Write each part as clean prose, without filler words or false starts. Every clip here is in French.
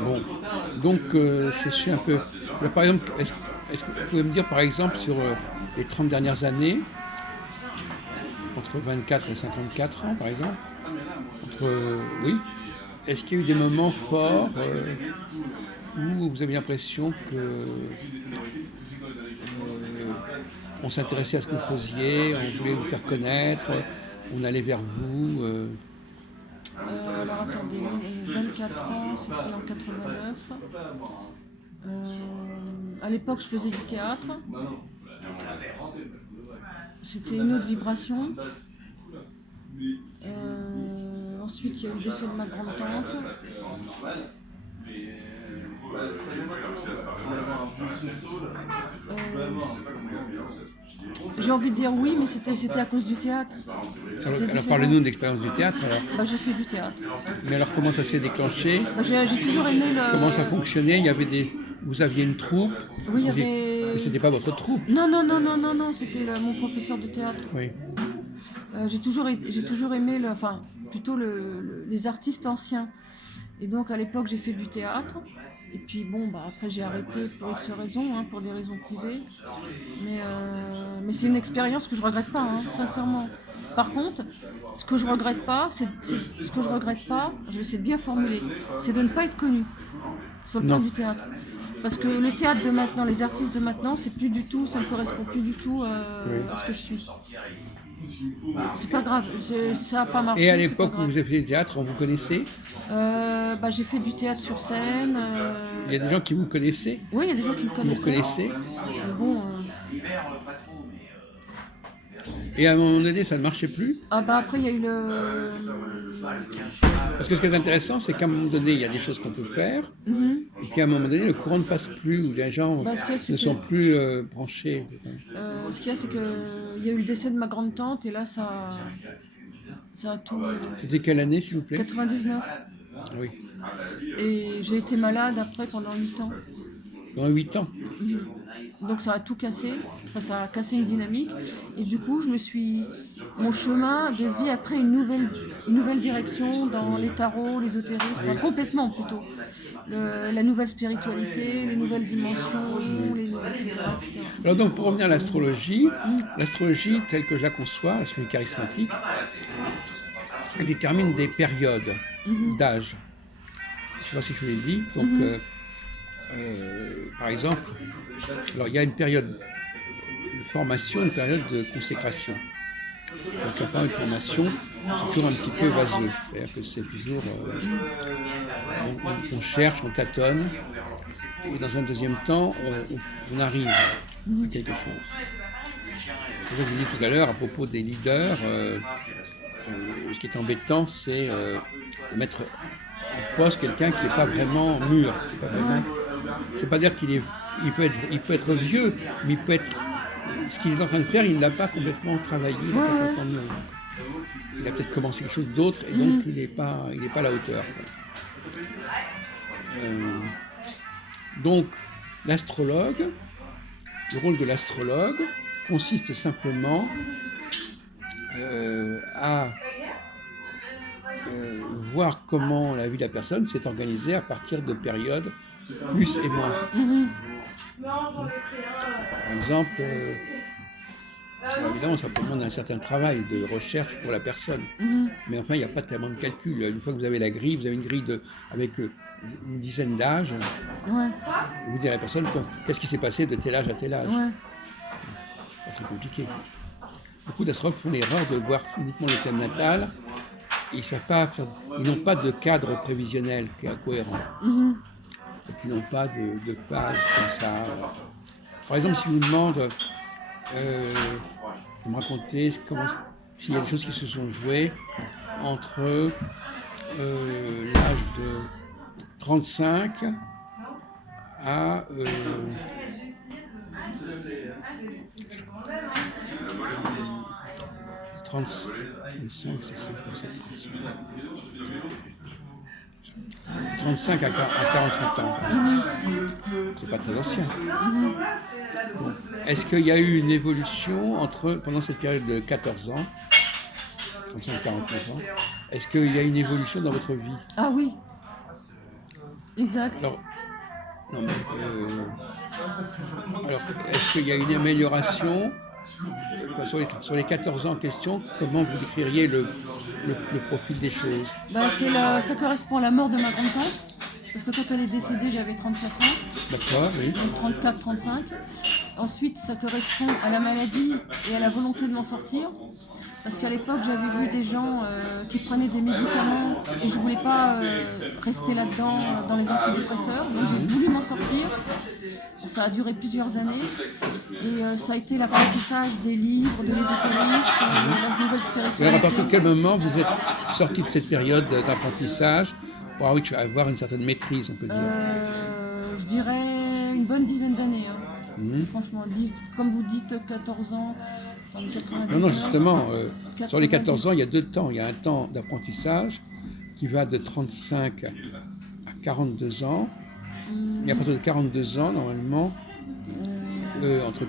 Bon, donc je suis un peu. Là, par exemple, est-ce que vous pouvez me dire, par exemple, sur les 30 dernières années, entre 24 et 54 ans, par exemple, oui, est-ce qu'il y a eu des moments forts où vous avez l'impression que on s'intéressait à ce que vous faisiez, on voulait vous faire connaître, on allait vers vous Alors attendez, 24 ans, c'était en 89. À l'époque, je faisais du théâtre. C'était une autre vibration. Ensuite, il y a eu le décès de ma grande-tante. Euh, j'ai envie de dire oui, mais c'était à cause du théâtre. C'était Alors différent. parlez-nous de l'expérience du théâtre. Alors. Bah, j'ai fait du théâtre. Mais alors comment ça s'est déclenché? Bah, j'ai toujours aimé le. Comment ça fonctionnait? Il y avait des. Vous aviez une troupe? Oui, il y avait. Mais c'était pas votre troupe? Non, c'était mon professeur de théâtre. Oui. J'ai toujours aimé enfin, plutôt les artistes anciens. Et donc à l'époque j'ai fait du théâtre. Et puis bon, bah, après j'ai arrêté pour X raisons, pour des raisons privées. Mais c'est une expérience que je regrette pas, sincèrement. Par contre, ce que je regrette pas, je vais essayer de bien formuler, c'est de ne pas être connu sur le plan du théâtre. Parce que le théâtre de maintenant, les artistes de maintenant, c'est plus du tout, ça ne correspond plus du tout à ce que je suis. C'est pas grave, ça n'a pas marché. Et à l'époque où vous avez fait du théâtre, on vous connaissait? J'ai fait du théâtre sur scène. Il y a des gens qui vous connaissaient? Oui, il y a des gens qui me connaissaient. Vous connaissez? Bon, Et à un moment donné, ça ne marchait plus? après, il y a eu le. Parce que ce qui est intéressant, c'est qu'à un moment donné, il y a des choses qu'on peut faire, et puis à un moment donné, le courant ne passe plus, ou les gens ne sont plus branchés. Ce qu'il y a, c'est qu'il y a eu le décès de ma grande-tante, et là, ça a tout. C'était quelle année, s'il vous plaît? 99. Oui. Et j'ai été malade après pendant 8 ans. Dans 8 ans? Donc ça a tout cassé, enfin ça a cassé une dynamique. Et du coup, mon chemin de vie a pris une nouvelle direction dans les tarots, l'ésotérisme, complètement plutôt. La nouvelle spiritualité, les nouvelles dimensions, les nouvelles, etc. Alors donc, pour revenir à l'astrologie, l'astrologie telle que je la conçois, l'astrologie charismatique, elle détermine des périodes d'âge. Je ne sais pas si je vous l'ai dit. Donc, par exemple, alors il y a une période de formation, une période de consécration. Donc la période de formation, c'est toujours un petit peu vaseux. C'est-à-dire que c'est toujours... on cherche, on tâtonne. Et dans un deuxième temps, on arrive à quelque chose. C'est ce que je disais tout à l'heure à propos des leaders. Ce qui est embêtant, c'est de mettre en poste quelqu'un qui n'est pas vraiment mûr. C'est pas dire qu'il peut être vieux, mais il peut être. Ce qu'il est en train de faire, il ne l'a pas complètement travaillé. Il a peut-être commencé quelque chose d'autre et donc il n'est pas à la hauteur. Donc, l'astrologue, le rôle de l'astrologue consiste simplement à voir comment la vie de la personne s'est organisée à partir de périodes plus et moins. Par exemple, évidemment, ça demande un certain travail de recherche pour la personne. Mais enfin, il n'y a pas tellement de calcul. Une fois que vous avez la grille, vous avez une grille avec une dizaine d'âges. Vous dites à la personne qu'est-ce qui s'est passé de tel âge à tel âge. C'est compliqué. Beaucoup d'astrologues font l'erreur de voir uniquement le thème natal. Ils n'ont pas de cadre prévisionnel qui est cohérent. Et puis ils n'ont pas de page comme ça. Par exemple, si vous demandez de me raconter s'il y a des choses qui se sont jouées entre l'âge de 35 à 35, c'est ça, 35 à 48 ans. C'est pas très ancien. Bon. Est-ce qu'il y a eu une évolution pendant cette période de 14 ans, 35-49 ans, est-ce qu'il y a une évolution dans votre vie? Ah oui. Exact. Alors, non, mais, alors, est-ce qu'il y a une amélioration sur les 14 ans en question? Comment vous décririez le profil des choses? Bah, ça correspond à la mort de ma grand-tante. Parce que quand elle est décédée, j'avais 34 ans. D'accord, oui. Donc 34, 35. Ensuite, ça correspond à la maladie et à la volonté de m'en sortir. Parce qu'à l'époque, j'avais vu des gens qui prenaient des médicaments et je ne voulais pas rester là-dedans, dans les antidépresseurs. Donc j'ai voulu m'en sortir. Ça a duré plusieurs années. Et ça a été l'apprentissage des livres, de l'ésotérisme, de la nouvelle spiritualité. Alors, à partir de quel moment vous êtes sorti de cette période d'apprentissage pour avoir une certaine maîtrise, on peut dire? Je dirais une bonne dizaine d'années. Hein. Franchement, comme vous dites, 14 ans, dans les 99. Non, justement, sur les 14 ans, il y a deux temps. Il y a un temps d'apprentissage qui va de 35 à 42 ans. Et à partir de 42 ans, normalement, entre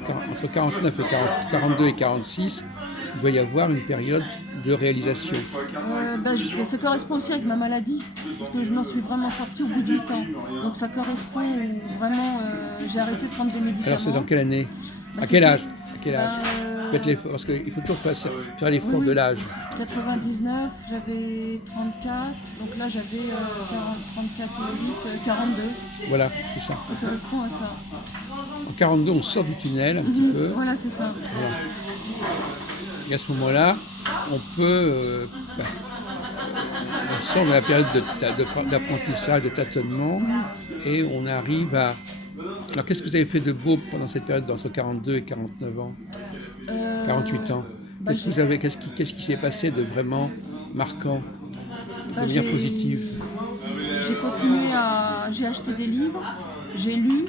49 et 42 et 46, il doit y avoir une période de réalisation. Ça correspond aussi avec ma maladie, parce que je m'en suis vraiment sortie au bout de 8 ans. Donc ça correspond vraiment, j'ai arrêté de prendre des médicaments. Alors c'est dans quelle année? À quel âge? Parce qu'il faut toujours faire l'effort de l'âge. 99, j'avais 34, donc là j'avais 34 et 8, 42. Voilà, c'est ça. Ça correspond à ça. En 42, on sort du tunnel un petit peu. Voilà, c'est ça. Voilà. Et à ce moment-là, on peut... on sort de la période d'apprentissage, de tâtonnement, et on arrive à... Alors qu'est-ce que vous avez fait de beau pendant cette période entre 42 et 49 ans 48 ans. Qu'est-ce qui s'est passé de vraiment marquant, de manière positive? J'ai acheté des livres, j'ai lu,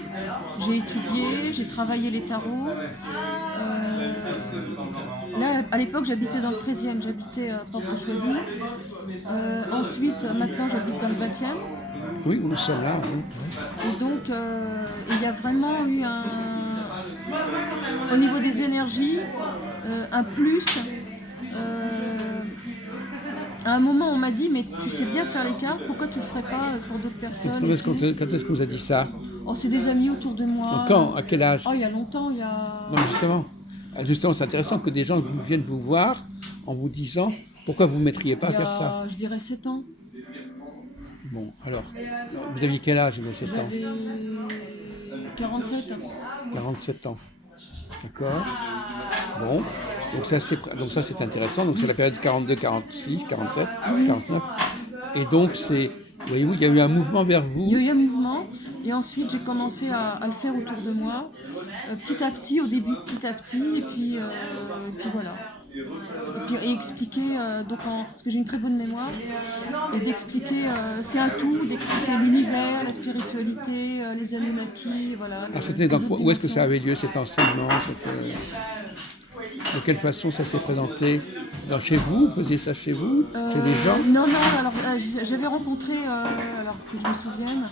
j'ai étudié, j'ai travaillé les tarots. Là, à l'époque, j'habitais dans le 13e, j'habitais Porte de Choisy. Ensuite, maintenant, j'habite dans le 20e. Oui, nous sommes là. Oui. Et donc, il y a vraiment eu au niveau des énergies, un plus. À un moment, on m'a dit, mais tu sais bien faire les cartes, pourquoi tu ne le ferais pas pour d'autres personnes? Quand est-ce qu'on vous a dit ça? Oh, c'est des amis autour de moi. Quand? À quel âge? Oh, il y a longtemps, il y a... Non, justement, c'est intéressant que des gens viennent vous voir en vous disant, pourquoi vous ne mettriez pas à faire ça? Je dirais 7 ans. Bon, alors, vous aviez quel âge, vous, 7 ans? J'avais 47 ans. 47 ans. D'accord. Bon, donc ça c'est intéressant. Donc c'est la période 42, 46, 47, 49. Et donc voyez-vous, il y a eu un mouvement vers vous. Il y a eu un mouvement. Et ensuite j'ai commencé à le faire autour de moi. Petit à petit, au début, petit à petit. Et puis voilà. Et expliquer, parce que j'ai une très bonne mémoire, et d'expliquer, c'est un tout, d'expliquer l'univers, la spiritualité, les Anunnaki, voilà. Alors où est-ce que ça avait lieu, cet enseignement de quelle façon ça s'est présenté? Chez vous? Vous faisiez ça chez vous? Chez des gens? Non, alors j'avais rencontré, alors que je me souvienne,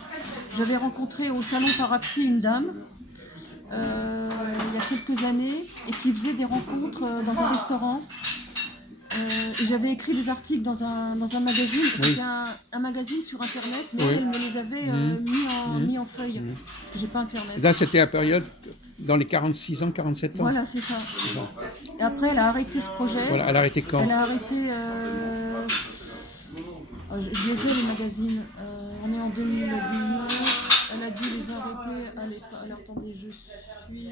j'avais rencontré au salon Parapsy une dame, il y a quelques années, et qui faisait des rencontres dans un restaurant. Et j'avais écrit des articles dans un magazine. Oui. C'était un magazine sur internet, mais elle me les avait mis en feuille. Parce que j'ai pas internet. Là, c'était la période dans les 46 ans, 47 ans. Voilà, c'est ça. Et après, elle a arrêté ce projet. Voilà, elle a arrêté quand? Elle a arrêté. Je les ai, les magazines. On est en 2019. Elle a dû les arrêter. Alors, attendez, je suis.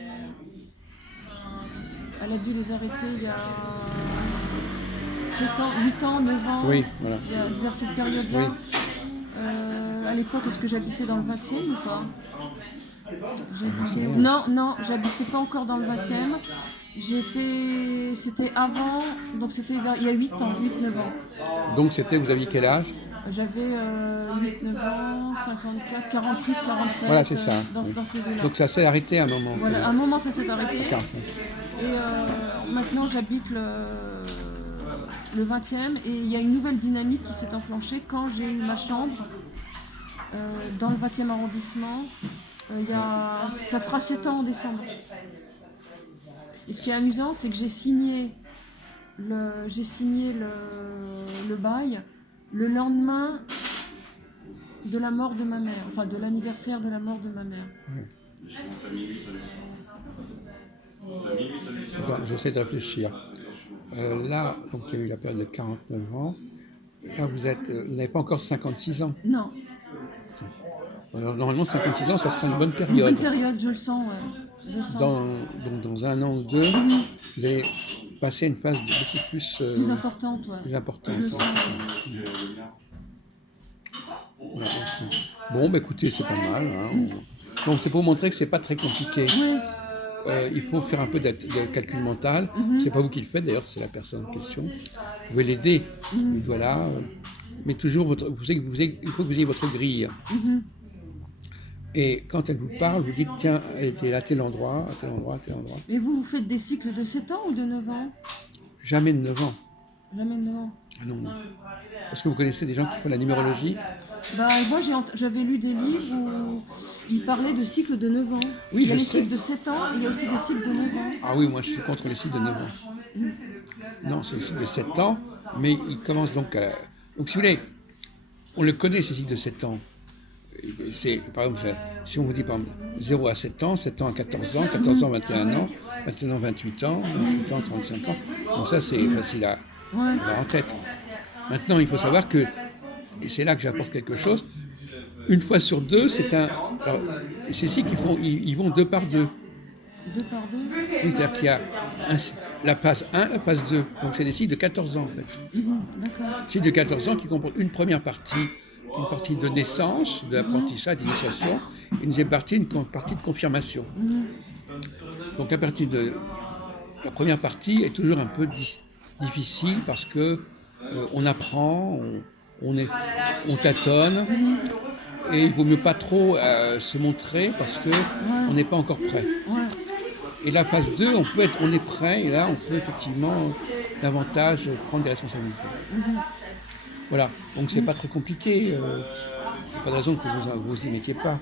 Elle a dû les arrêter il y a 7 ans, 8 ans, 9 ans. Oui, voilà. Vers cette période-là. Oui. À l'époque, est-ce que j'habitais dans le 20e ou pas? Non, j'habitais pas encore dans le 20e. C'était avant, donc c'était il y a 8 ans, 8-9 ans. Donc vous aviez quel âge? J'avais 8-9 ans, 54, 46, 47. Voilà, c'est ça. Dans ces eaux-là. Donc ça s'est arrêté à un moment. Voilà, à un moment ça s'est arrêté. Okay. Et maintenant j'habite le 20e et il y a une nouvelle dynamique qui s'est enclenchée quand j'ai eu ma chambre dans le 20e arrondissement. Ça fera 7 ans en décembre. Et ce qui est amusant, c'est que j'ai signé le bail. Le lendemain, de la mort de ma mère, enfin de l'anniversaire de la mort de ma mère. Attends, j'essaie de réfléchir. Là, donc il y a eu la période de 49 ans. Là, vous n'avez pas encore 56 ans. Non. Alors, normalement, 56 ans, ça sera une bonne Une période. bonne période, je le sens, ouais. Je le sens. Donc, dans un an ou deux, vous allez passer à une phase beaucoup plus, Plus importante, ouais. plus importante. Je le sens, Voilà, ok. Bon, bah, écoutez, c'est pas mal. Hein. Donc, c'est pour vous montrer que c'est pas très compliqué. ouais. Il faut faire un peu de calcul mental. C'est pas vous qui le faites, d'ailleurs, c'est la personne en question. Vous pouvez l'aider. Mais voilà. Mais toujours, il faut que vous ayez votre grille. Et quand elle vous parle, vous dites, tiens, elle était à tel endroit, à tel endroit, à tel endroit. Mais vous faites des cycles de 7 ans ou de 9 ans? Jamais de 9 ans. Jamais de 9 ans. Ah non, non. Parce que vous connaissez des gens qui font la numérologie. Bah, moi, j'avais lu des livres où ils parlaient de cycles de 9 ans. Oui, il y a je les sais. cycles de 7 ans et il y a aussi des cycles de 9 ans. Ah oui, moi je suis contre les cycles de 9 ans. Non, c'est le cycle de 7 ans, mais il commence donc à... Donc si vous voulez, on le connaît, ces cycles de 7 ans. C'est, par exemple, si on vous dit par exemple 0 à 7 ans, 7 ans à 14 ans, 14 ans 21 ans, 21 ans 28 ans, 28 ans 35 ans, donc ça c'est facile à avoir en tête. Maintenant, il faut savoir que, et c'est là que j'apporte quelque chose, une fois sur deux, c'est un... Alors, ces cycles, ils vont 2 par 2. 2 par 2. Oui, c'est-à-dire qu'il y a la phase 1, la phase 2. Donc c'est des cycles de 14 ans en fait. D'accord. Cycle de 14 ans qui comporte une première partie, qui est une partie de naissance, de l'apprentissage, d'initiation, et une deuxième partie, une partie de confirmation. Donc la première partie est toujours un peu difficile parce que on apprend, on tâtonne, et il vaut mieux pas trop se montrer parce que on n'est pas encore prêt. Et la phase 2, on est prêt, et là, on peut effectivement davantage prendre des responsabilités. Voilà, donc c'est pas très compliqué. Il n'y a pas de raison que vous y mettiez pas.